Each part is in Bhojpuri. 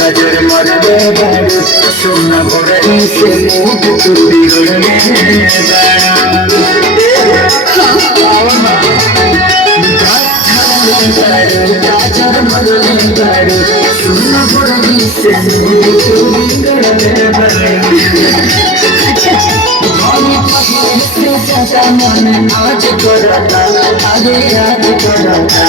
गजर मरदे बारू सोना भरई से मुख तू बिगड़ने गजर मरदे बारू सोना भरई से मुख तू बिगड़ने मन आज करता आगे आज करता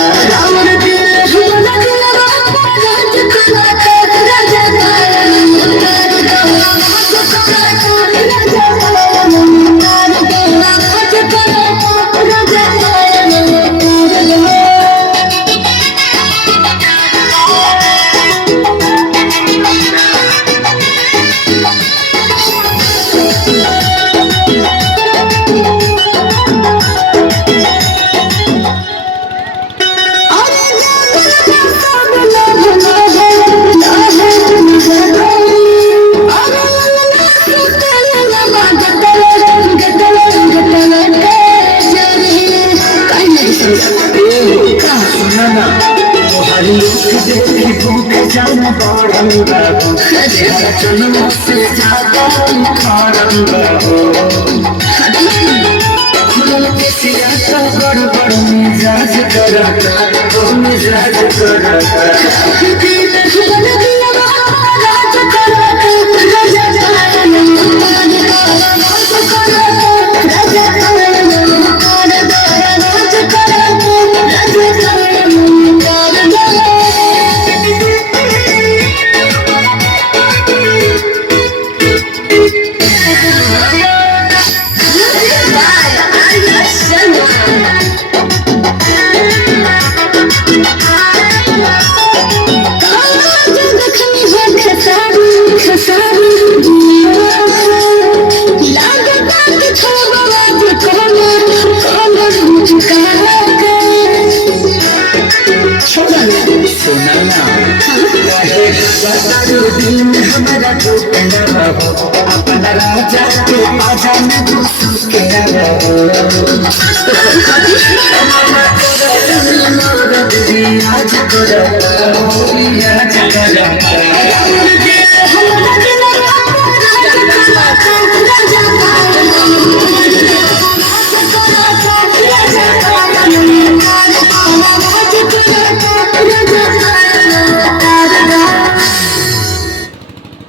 गड़बड़ मिजाज करता मिजाज हमारा अपना राजा के आजा में घुस के आज